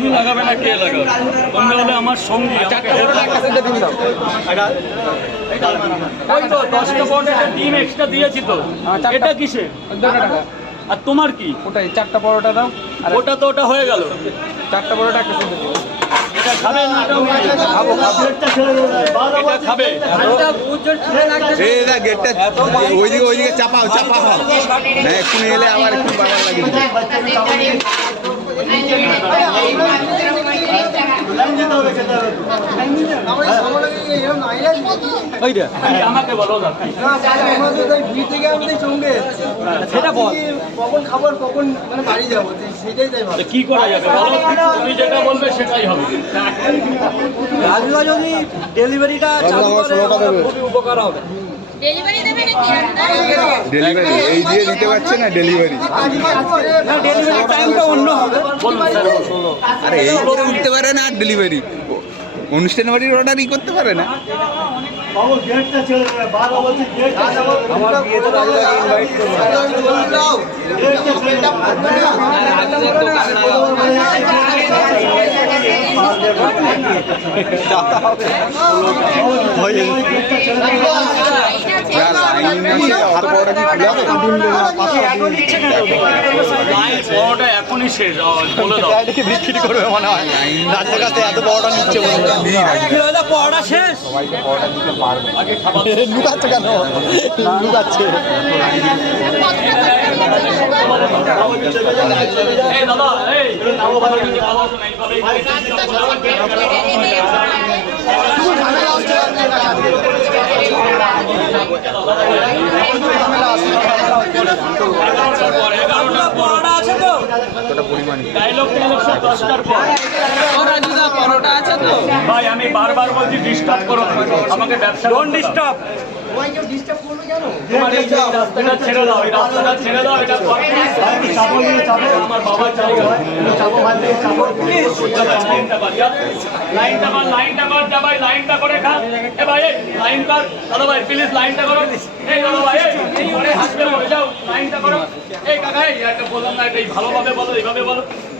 তুমি লাগাবে না কে লাগাবে তুমি হলে আমার সঙ্গী ওই তো দশটা পরোটা ডিম এক্সট্রা দিয়েছি তো চারটা। এটা কিসে আর তোমার কি ওটাই চারটা পরোটা দাও ওটা তো ওটা হয়ে গেল চারটা পরোটা একটা সেদ্ধ দিও এটা খাবে না এটাও নিয়ে এটা খাবে এই গেটটা ওইদিকে ওইদিকে চাপাও চাপাও হ্যাঁ একটু এলে আবার একটু লাগে ওইটা এই আমাকে বলো না সেটা বল কখন খাবার কখন মানে বাড়ি যাব তো সেটাই তাই ভালো তো কি করা যাবে? তুমি যেটা বলবে সেটাই হবে। রাজুদা যদি ডেলিভারিটা চালু করে খুবই উপকার হবে। ডেলিভারি দেবে নাকি আপনারা? ডেলিভারি এই দিয়ে দিতে পারছে না ডেলিভারি ডেলিভারি টাইমটা অন্য হবে। আরে এই উঠতে পারে না আর ডেলিভারি অনুষ্ঠান বাড়ির অর্ডারই করতে পারে না। আমার এখনই শেষ বলে দাও বিক্রি করবে মনে হয় রাজের কাছে এত বড়টা নিচ্ছে পড়া শেষ সবাইকে লুকাচ্ছে কেন লুকাচ্ছে এই আছে তো? কতটা পরিমাণ ডায়লগ টাইলগ সব দশটার পর। ভাই আমি বারবার বলছি ডিস্টার্ব করো না। আমাকে ব্যবসা ডোন্ট ডিস্টার্ব তোমার এই রাস্তাটা ছেড়ে দাও এই রাস্তাটা ছেড়ে দাও এটা আমার বাবা লাইনটা লাইনটা মার লাইনটা মার যা ভাই লাইনটা করে খা। এ ভাই এই, লাইন কর। দাদা ভাই প্লিজ লাইনটা করো। এই দাদা ভাই এই, এই করে হাসবে যাও। লাইনটা করো। এই কাকা এই একটা বললাম না এটা এই ভালোভাবে বলো এইভাবে বলো।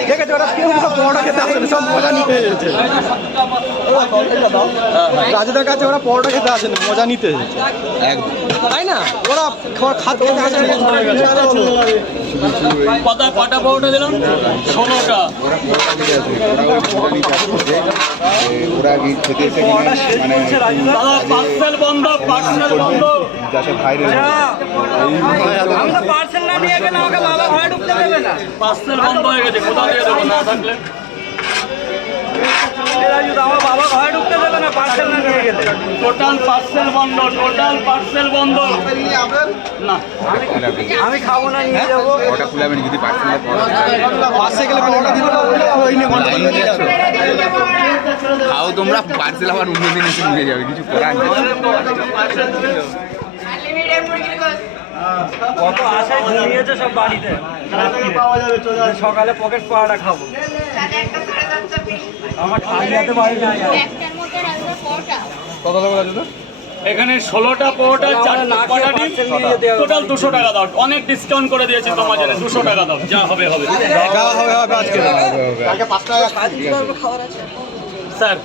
ঠিক আছে ওরা কেউ পরোটা খেতে সব মজা নিতে এসেছে রাজুদার কাছে ওরা পরোটা খেতে আসে মজা নিতে এসেছে। একদম তাই না? ওরা খাত। কটা কটা পরোটা দিলাম? ষোলোটা। ওরা খেতে এসে মানে পার্সেল বন্ধ পার্সেল বন্ধ। যাতে পার্সেল না আমাকে বাবা ঘরে ঢুকতে দেবে না। পার্সেল বন্ধ হয়ে গেছে কোথা দিয়ে দেবো না থাকলে? আমার বাবা ঘরে ঢুকতে দেবে না পার্সেল না নিয়ে গেলে টোটাল পার্সেল বন্ধ টোটাল পার্সেল বন্ধ। না। আমি খাব না নিয়ে যাব। ওটা খুলাবেন যদি পার্সেলে পাশে গেলে পরোটা দিতে পারবে না, ওই নিয়ে ঘণ্টা ঘণ্টা দিয়ে যাবে। খাও তোমরা পার্সেল আবার অন্য দিন এসে নিয়ে যাবে কিছু করার নেই। কত আশায় ঘুমিয়েছে সব বাড়িতে? সকালে পকেট পাওয়াটা খাব। আমার খালি বাড়ি না কত দেবো রাজুদা এখানে ষোলোটা পরোটা চারটা হবে। টোটাল দুশো টাকা দাও। অনেক ডিসকাউন্ট করে দিয়েছে তোমার জন্য। দুশো টাকা দাও। যা হবে হবে। হবে হবে আজকে। স্যার।